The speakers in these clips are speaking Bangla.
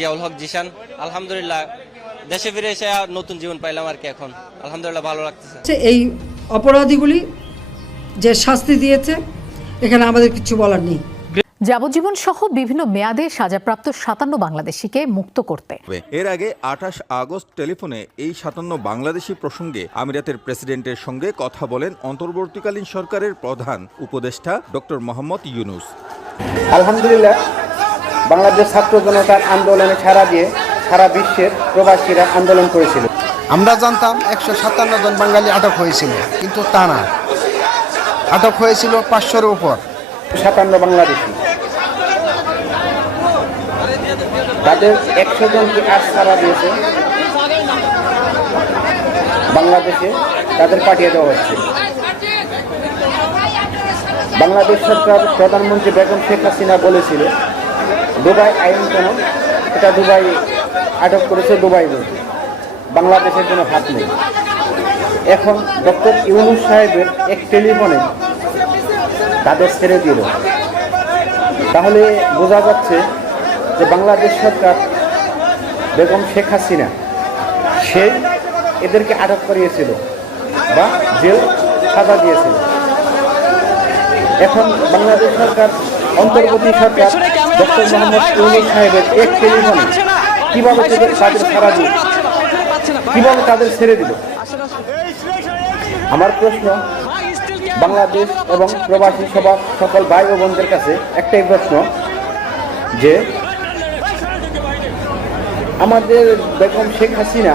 জিয়াউল হক জিশান আলহামদুলিল্লাহ দেশে ফিরে এসে নতুন জীবন পাইলাম আর কি এখন। আলহামদুলিল্লাহ ভালো লাগতেছে। এই অপরাধীগুলি যে শাস্তি দিয়েছে এখানে আমাদের কিছু বলার নেই। যাবজ্জীবন সহ বিভিন্ন মেয়াদে সাজাপ্রাপ্ত সাতান্ন বাংলাদেশিকে মুক্ত করতে। হবে। এর আগে আঠাশ আগস্ট টেলিফোনে এই সাতান্ন বাংলাদেশি প্রসঙ্গে আমিরাতের প্রেসিডেন্টের সঙ্গে কথা বলেন অন্তর্বর্তীকালীন সরকারের প্রধান উপদেষ্টা ডক্টর মোহাম্মদ ইউনুস। আলহামদুলিল্লাহ বাংলাদেশ ছাত্র জনতার আন্দোলনে ছাড়া দিয়ে সারা বিশ্বের প্রবাসীরা আন্দোলন করেছিল। আমরা জানতাম একশো সাতান্ন জন বাঙালি আটক হয়েছিল কিন্তু তা না। আটক হয়েছিল পাঁচশোর উপর। সাতান্ন বাংলাদেশি। তাদের একশো জনকে আজ ছাড়া দিয়েছে। বাংলাদেশে তাদের পাঠিয়ে দেওয়া হচ্ছে। বাংলাদেশ সরকার প্রধানমন্ত্রী বেগম শেখ হাসিনা বলেছিল দুবাই আইন কেন এটা দুবাই আটক করেছে দুবাই বলছে বাংলাদেশের কোনো হাত নেই। এখন ডক্টর ইউনুস সাহেবের এক টেলিফোনে তাদের ছেড়ে দিল। তাহলে বোঝা যাচ্ছে যে বাংলাদেশ সরকার বেগম শেখ হাসিনা সে এদেরকে আটক করিয়েছিল বা জেল সাজা দিয়েছিল। এখন বাংলাদেশ সরকার, অন্তর্বর্তী সরকার ডক্টর মোহাম্মদ ইউনুস সাহেবের এক টেলিফোনে। কীভাবে তাদের তাদের ছাড়া দিল? কীভাবে তাদের ছেড়ে দিল? আমার প্রশ্ন বাংলাদেশ এবং প্রবাসী সভা সকল ভাই ও বোনদের কাছে একটাই প্রশ্ন যে আমাদের বেগম শেখ হাসিনা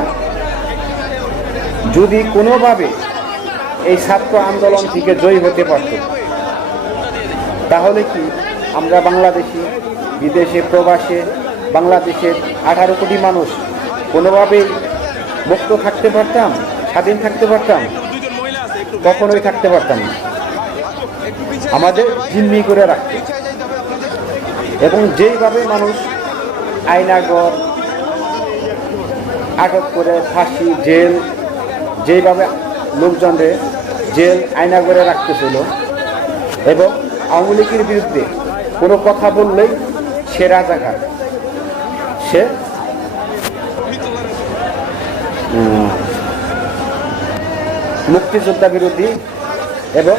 যদি কোনোভাবে এই ছাত্র আন্দোলন থেকে জয়ী হতে পারত তাহলে কি আমরা বাংলাদেশি বিদেশে প্রবাসে বাংলাদেশের আঠারো কোটি মানুষ কোনোভাবেই মুক্ত থাকতে পারতাম, স্বাধীন থাকতে পারতাম, কখনোই থাকতে পারতাম না। আমাদের জিম্মি করে রাখতে। এবং যেইভাবে মানুষ আয়নাগর, আটক করে ফাঁসি, জেল, যেইভাবে লোকজনদের জেল, আয়নাগরে রাখতেছিল, এবং আওয়ামী লীগের বিরুদ্ধে কোনো কথা বললেই সে রাজাঘাট। সে? মুক্তিযোদ্ধা বিরোধী এবং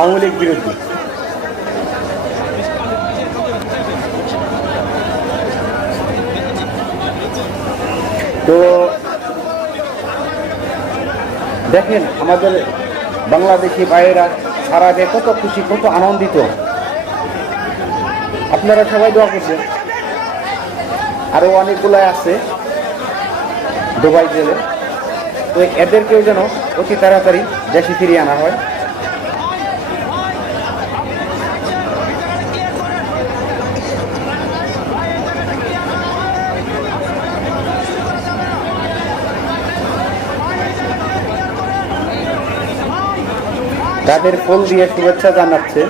আওয়ামী লীগ বিরোধী। তো দেখেন, আমাদের বাংলাদেশি ভাইয়েরা সারা কত খুশি, কত আনন্দিত। আপনারা সবাই দোয়া করছেন। আরও অনেকগুলাই আছে দুবাই জেলে। তো এদেরকেও যেন অতি তাড়াতাড়ি দেশে ফিরিয়ে আনা হয়। তাদের ফুল দিয়ে শুভেচ্ছা জানাচ্ছে।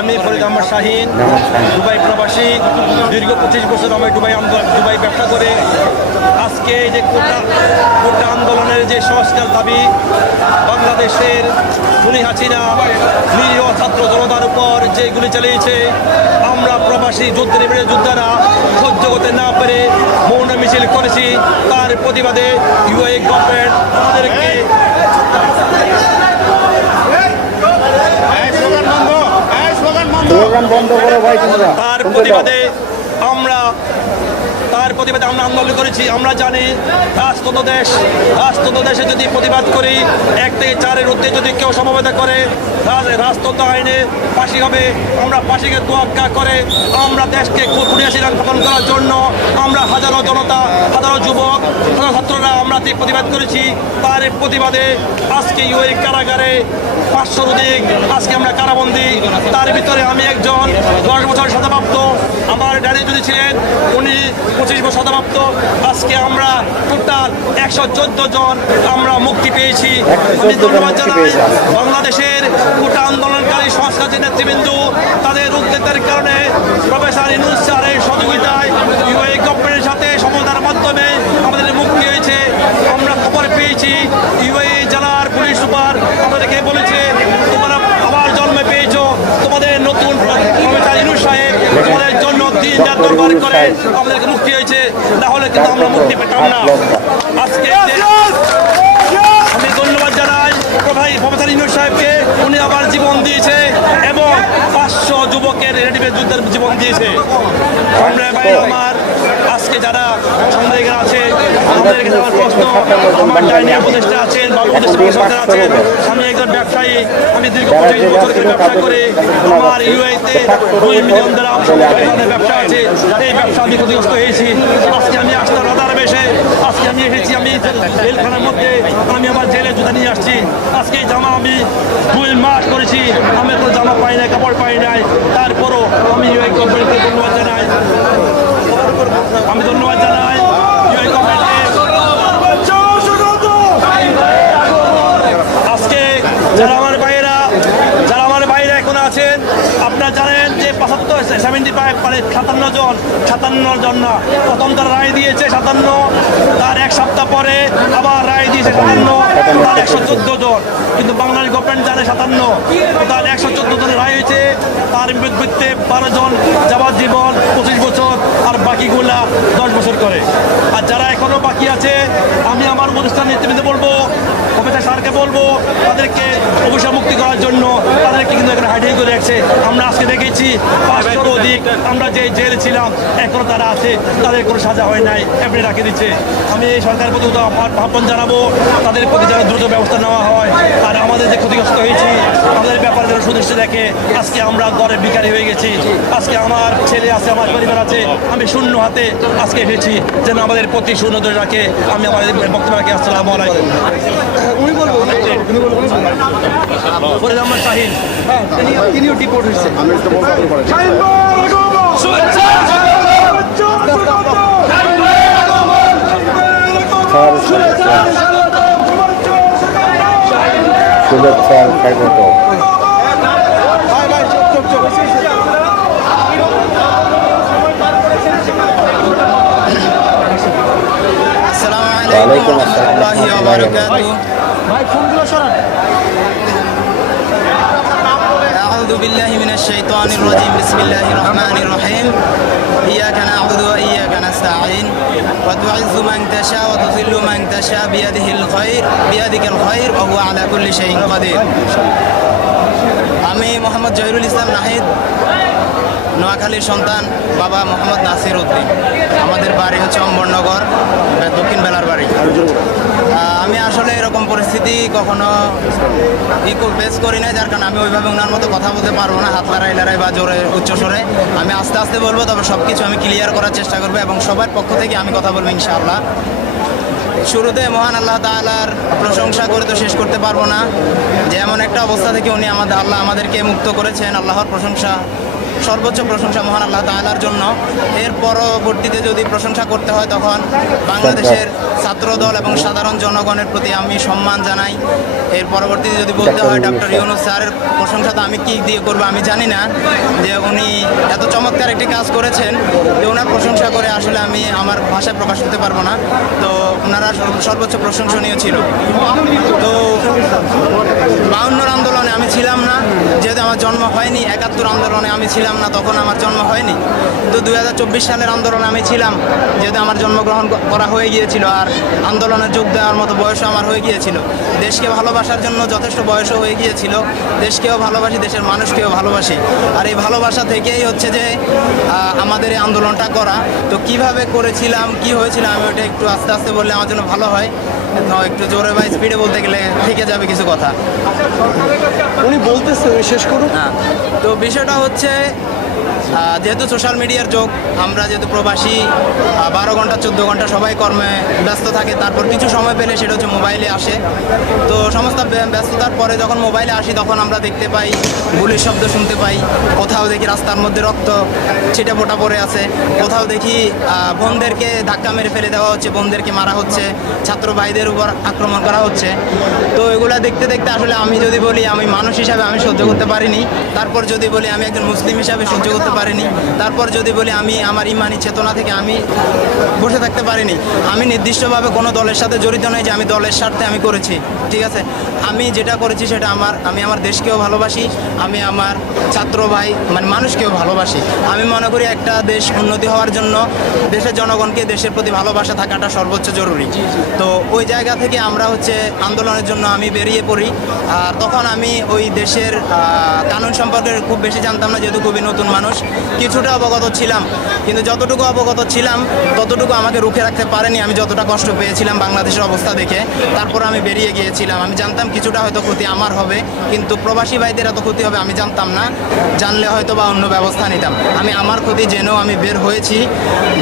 আমি ফরিদ আহমদ শাহিন, দুবাই প্রবাসী, দীর্ঘ পঁচিশ বছর আমি দুবাই দুবাই ব্যবসা করে আজকে যে কোটা কোটা আন্দোলনের যে সংস্কার দাবি, বাংলাদেশের খুনি হাসিনা, নিরীহ ছাত্র জনতার উপর যে গুলি চালিয়েছে, আমরা প্রবাসী যুদ্ধের যোদ্ধারা সহ্য করতে না পেরে মৌন মিছিল করেছি। তার প্রতিবাদে ইউএ গভর্নমেন্ট আমাদেরকে স্লোগান বন্ধ করো ভাই তোমরা তার। প্রতিবাদে আমরা তার প্রতিবাদে আমরা আন্দোলন করেছি। আমরা জানি রাজতন্ত্র দেশ রাজতন্ত্র দেশে যদি প্রতিবাদ করি এক থেকে চারের ঊর্ধ্বে যদি কেউ সমবেতা করে রাজতন্ত্র আইনে ফাঁসি হবে। আমরা ফাঁসিকে তোয়াক্কা করে আমরা দেশকে কুটিয়াশীলান পতন করার জন্য আমরা জনতা হাজারো যুবক হাজারো ছাত্ররা আমরা যে প্রতিবাদ করেছি তার প্রতিবাদে আজকে ইউএ কারাগারে পাঁচশোর অধিক আজকে আমরা কারাবন্দি। তার ভিতরে আমি একজন দশ বছর সাজাপ্রাপ্ত আমার ড্যাডি যদি ছিলেন উনি পঁচিশ বছর সাজাপ্রাপ্ত আজকে আমরা টোটাল একশো চোদ্দ জন আমরা মুক্তি পেয়েছি। আমি ধন্যবাদ জানাই বাংলাদেশের গোটা আন্দোলনকারী সংস্কারী নেতৃবৃন্দু তাদের উদ্যোগের কারণে প্রফেসর ইনুস স্যারের সহযোগিতায় ইউএ গভর্নমেন্টের সাথে মাধ্যমে আমাদের মুক্তি হয়েছে। আমরা খবর পেয়েছি ইউএ জেলার পুলিশ সুপার আমাদেরকে বলেছে, তোমরা আবার জন্মে পেয়েছ। তোমাদের নতুন ইনু সাহেব তোমাদের জন্য দিন রাত দরবার করে আমাদেরকে মুক্তি হয়েছে। তাহলে কিন্তু আমরা মুক্তি পেতাম না। আজকে আমি ধন্যবাদ জানাই প্রভাই প্রফেসর ইনুর সাহেবকে উনি আবার জীবন দিয়েছে এবং পাঁচশো রেডিমেড যুদ্ধের জীবন দিয়েছে। আমরা ভাই আমার আজকে যারা সন্দেহের আছে আমাদের কাছে আমার প্রশ্ন, আমার ডাইনি উপদেষ্টা আছেন বা উপদেষ্টা আছেন, আমি একজন ব্যবসায়ী, আমি দীর্ঘ পঁচিশ বছর ধরে ব্যবসা করে আমার ইউএতে দুই মিলিয়ন দ্বারা ব্যবসা আছে। এই ব্যবসা আমি ক্ষতিগ্রস্ত হয়েছি। আজকে আমি আসতাম রাতার বেশে আজকে আমি এসেছি আমি জেলখানার মধ্যে আমি আমার জেলে জুতা নিয়ে আসছি। আজকে জামা আমি দুই মাস করেছি। আমি কোনো জামা পাই নাই, কাপড় পাই নাই। তারপরও আমি ইউএ কোম্পানিকে ধন্যবাদ জানাই। আমি ধন্যবাদ জানাই আজকে যারা আমার ভাইয়েরা এখন আছেন আপনারা জানেন যে পঁচাত্তর সেভেন্টি ফাইভ মানে সাতান্ন জন সাতান্ন জন না। প্রথম তার রায় দিয়েছে সাতান্ন, তার এক সপ্তাহ পরে আবার রায় দিয়েছে সাতান্ন, তার একশো চোদ্দ জন। কিন্তু বাংলাদেশ গভর্নমেন্ট জানে সাতান্ন, তার একশো চোদ্দ জনের রায় হয়েছে, তার বিরুদ্ধে বারো জন যাবজ্জীবন পঁচিশ বছর, আর বাকিগুলা দশ বছর করে। আর যারা এখনও বাকি আছে, আমি আমার অনুষ্ঠান নেতৃবৃন্দ বলব প্রফেসর স্যারকে বলব, তাদেরকে অবসর মুক্তি করার জন্য কিন্তু রাখছে আমরা আজকে দেখেছি পাঁচশোর অধিক। আমরা যে জেল ছিলাম এখনও তারা আছে। তাদের কোনো সাজা হয় নাই। এমনি রাখে দিচ্ছে। আমি এই সরকারের প্রতি আমার আহ্বান জানাব। তাদের প্রতি যেন দ্রুত ব্যবস্থা নেওয়া হয়। আর আমাদের যে ক্ষতিগ্রস্ত হয়েছি আমাদের ব্যাপারে যেন সুদৃষ্টি দেখে আজকে আমরা ঘরে বিকারি হয়ে গেছি। আজকে আমার ছেলে আছে আমার পরিবার আছে। আমি শূন্য হাতে আজকে এসেছি যেন আমাদের প্রতি শূন্য ধরে রাখে। আমি আমাদের বক্তব্য রাখি। আসসালামু আলাইকুম। উনি বলব শাহিন। তিনিও ডিপোর্ট হয়েছে। শুভেচ্ছা স্বাগত ওয়ালাইকুম আসসালাম। الشيطان الرجيم بسم الله الرحمن الرحيم إياك نعبد وإياك نستعين وتعز من تشاء وتذل من تشاء بيده الخير بيدك الخير وهو على كل شيء قدير আমি মোহাম্মদ জহিরুল ইসলাম নাহিদ নোয়াখালীর সন্তান বাবা মোহাম্মদ নাসির উদ্দিন। আমাদের বাড়ি হচ্ছে অম্বরনগর দক্ষিণ বেলার বাড়ি। আমি আসলে এরকম পরিস্থিতি কখনো ই ফেস করি না যার কারণে আমি ওইভাবে ওনার মতো কথা বলতে পারব না, হাত লড়াই লড়াই বা জোরে উচ্চস্বরে আমি আস্তে আস্তে বলব, তবে সব কিছু আমি ক্লিয়ার করার চেষ্টা করব এবং সবার পক্ষ থেকে আমি কথা বলব ইনশাআল্লাহ। শুরুতে মহান আল্লাহ তাআলার প্রশংসা করে তো শেষ করতে পারব না। যে এমন একটা অবস্থা থেকে উনি আমাদের আল্লাহ আমাদেরকে মুক্ত করেছেন, আল্লাহর প্রশংসা। সর্বোচ্চ প্রশংসা মহান আল্লাহ তাআলার জন্য। এর পরবর্তীতে যদি প্রশংসা করতে হয় তখন বাংলাদেশের ছাত্রদল এবং সাধারণ জনগণের প্রতি আমি সম্মান জানাই। এর পরবর্তীতে যদি বলতে হয় ডক্টর ইউনুস স্যারের প্রশংসা তো আমি কি দিয়ে করব আমি জানি না। যে উনি এত চমৎকার একটি কাজ করেছেন যে ওনার প্রশংসা করে আসলে আমি আমার ভাষায় প্রকাশ করতে পারব না। তো ওনারা সর্বোচ্চ প্রশংসনীয় ছিল। তো বাউন্নর আন্দোলনে আমি ছিলাম না। যেহেতু আমার জন্ম হয়নি একাত্তর আন্দোলনে আমি ছিলাম ছিলাম না তখন আমার জন্ম হয়নি। তো দু হাজার চব্বিশ সালের আন্দোলনে আমি ছিলাম যেহেতু আমার জন্মগ্রহণ করা হয়ে গিয়েছিল আর আন্দোলনে যোগ দেওয়ার মতো বয়সও আমার হয়ে গিয়েছিল। দেশকে ভালোবাসার জন্য যথেষ্ট বয়সও হয়ে গিয়েছিল। দেশকেও ভালোবাসি দেশের মানুষকেও ভালোবাসি। আর এই ভালোবাসা থেকেই হচ্ছে যে আমাদের এই আন্দোলনটা করা। তো কীভাবে করেছিলাম কি হয়েছিল আমি ওটা একটু আস্তে আস্তে বললে আমার জন্য ভালো হয়। একটু জোরে বা স্পিডে বলতে গেলে থেকে যাবে কিছু কথা। উনি বলতেছে শেষ করুন। হ্যাঁ তো বিষয়টা হচ্ছে that. যেহেতু সোশ্যাল মিডিয়ার যোগ, আমরা যেহেতু প্রবাসী বারো ঘণ্টা, চোদ্দ ঘণ্টা সবাই কর্মে ব্যস্ত থাকে, তারপর কিছু সময় পেলে সেটা হচ্ছে মোবাইলে আসে। তো সমস্ত ব্য- ব্যস্ততার পরে যখন মোবাইলে আসি, তখন আমরা দেখতে পাই, গুলির শব্দ শুনতে পাই, কোথাও দেখি রাস্তার মধ্যে রক্ত ছিটে ফোটা পড়ে আছে, কোথাও দেখি বোনদেরকে ধাক্কা মেরে ফেলে দেওয়া হচ্ছে বোনদেরকে মারা হচ্ছে, ছাত্র ভাইদের উপর আক্রমণ করা হচ্ছে। তো এগুলো দেখতে দেখতে আসলে আমি যদি বলি, আমি মানুষ হিসাবে আমি সহ্য করতে পারিনি। তারপর যদি বলি, আমি একজন মুসলিম হিসাবে সহ্য করতে পারিনি। তারপর যদি বলি আমি আমার ইমানি চেতনা থেকে আমি বসে থাকতে পারিনি আমি নির্দিষ্টভাবে কোনো দলের সাথে জড়িত নই যে আমি দলের স্বার্থে আমি করেছি ঠিক আছে? আমি যেটা করেছি সেটা আমার আমি আমার দেশকেও ভালোবাসি আমি আমার ছাত্র ভাই মানে মানুষকেও ভালোবাসি। আমি মনে করি একটা দেশ উন্নতি হওয়ার জন্য দেশের জনগণকে দেশের প্রতি ভালোবাসা থাকাটা সর্বোচ্চ জরুরি। তো ওই জায়গা থেকে আমরা হচ্ছে আন্দোলনের জন্য আমি বেরিয়ে পড়ি। আর তখন আমি ওই দেশের কানুন সম্পর্কে খুব বেশি জানতাম না যেহেতু খুবই নতুন মানুষ। কিছুটা অবগত ছিলাম, কিন্তু যতটুকু অবগত ছিলাম, ততটুকু আমাকে রুখে রাখতে পারেনি। আমি যতটা কষ্ট পেয়েছিলাম বাংলাদেশের অবস্থা দেখে, তারপর আমি বেরিয়ে গিয়েছিলাম। আমি জানতাম কিছুটা হয়তো ক্ষতি আমার হবে, কিন্তু প্রবাসী ভাইদের এত ক্ষতি হবে আমি জানতাম না। জানলে হয়তো বা অন্য ব্যবস্থা নিতাম। আমি আমার ক্ষতি জেনেও আমি বের হয়েছি।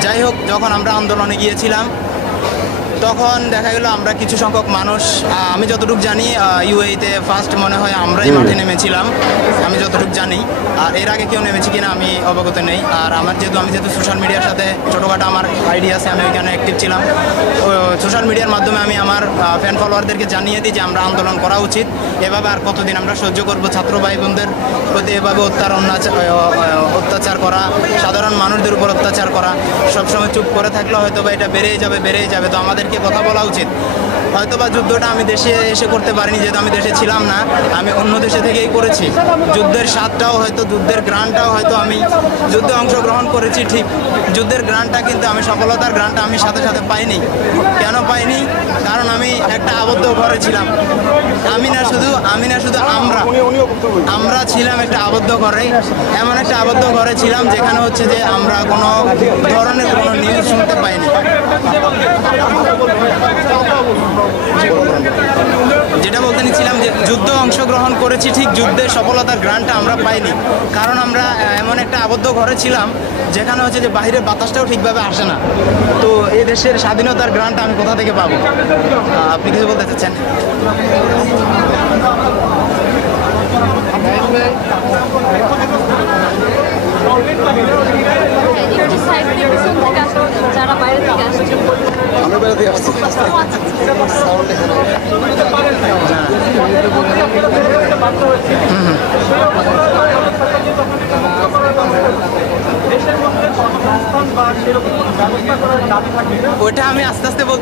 যাই হোক, যখন আমরা আন্দোলনে গিয়েছিলাম তখন দেখা গেল আমরা কিছু সংখ্যক মানুষ আমি যতটুকু জানি ইউএইতে ফার্স্ট মনে হয় আমরাই মাঠে নেমেছিলাম। আমি যতটুকু জানি আর এর আগে কেউ নেমেছি কিনা আমি অবগত নেই। আর আমার যেহেতু আমি যেহেতু সোশ্যাল মিডিয়ার সাথে ছোটোখাটো আমার আইডিয়া আছে আমি ওইখানে অ্যাক্টিভ ছিলাম। সোশ্যাল মিডিয়ার মাধ্যমে আমি আমার ফ্যান ফলোয়ারদেরকে জানিয়ে দিই যে আমরা আন্দোলন করা উচিত। এভাবে আর কতদিন আমরা সহ্য করব? ছাত্র ভাই বোনদের প্রতি এভাবে অত্যাচার অত্যাচার করা সাধারণ মানুষদের উপর অত্যাচার করা সবসময় চুপ করে থাকলে হয়তো বা এটা বেড়েই যাবে বেড়েই যাবে। তো আমাদেরকে কথা বলা উচিত। হয়তো বা যুদ্ধটা আমি দেশে এসে করতে পারিনি, যেহেতু আমি দেশে ছিলাম না, আমি অন্য দেশে থেকেই করেছি। যুদ্ধের স্বাদটাও হয়তো, যুদ্ধের গ্রানটাও হয়তো আমি যুদ্ধে অংশগ্রহণ করেছি ঠিক। যুদ্ধের গ্রানটা কিন্তু আমি, সফলতার গ্রানটা আমি সাথে সাথে পাইনি। কেন পাইনি? কারণ আমি একটা আবদ্ধ ঘরে ছিলাম। আমি না শুধু, আমি না শুধু আমরা। আমরা ছিলাম একটা আবদ্ধ ঘরে। এমন একটা আবদ্ধ ঘরে ছিলাম যেখানে হচ্ছে যে আমরা কোনো ধরনের কোনো নিউজ শুনতে পাইনি। যেটা বলতে নিচ্ছিলাম যে যুদ্ধ অংশগ্রহণ করেছি, ঠিক যুদ্ধের সফলতার গ্রান্টটা আমরা পাইনি। কারণ আমরা এমন একটা আবদ্ধ ঘরে ছিলাম, যেখানে হচ্ছে যে বাহিরের বাতাসটাও ঠিকভাবে আসে না। তো এই দেশের স্বাধীনতার গ্রান্টটা আমি কোথা থেকে পাবো? আপনি কিছু বলতে চাচ্ছেন? ওইটা আমি আস্তে আস্তে বলতে